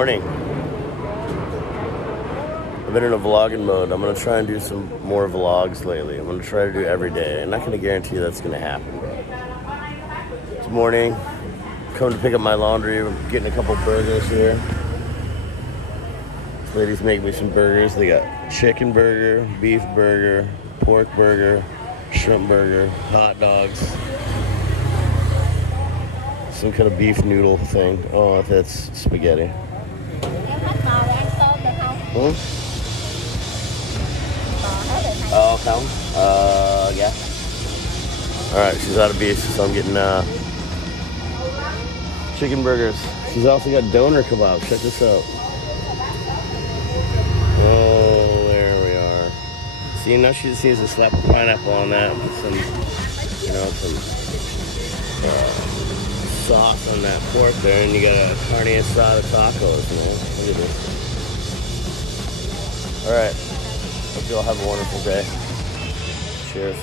morning. I've been in a vlogging mode. I'm going to try and do some more vlogs lately. I'm going to try to do every day. I'm not going to guarantee that's going to happen. This morning, coming to pick up my laundry. We're getting a couple burgers here. This lady's making me some burgers. They got chicken burger, beef burger, pork burger, shrimp burger, hot dogs. Some kind of beef noodle thing. Oh, that's spaghetti. Hmm? Oh, không? Yeah. Alright, she's out of beef, so I'm getting chicken burgers. She's also got doner kebab. Check this out. Oh, there we are. See, now she just needs to slap a pineapple on that with some, some sauce on that pork there, and you got a carne asada tacos, man. Look at this. Alright. Hope you all have a wonderful day. Cheers.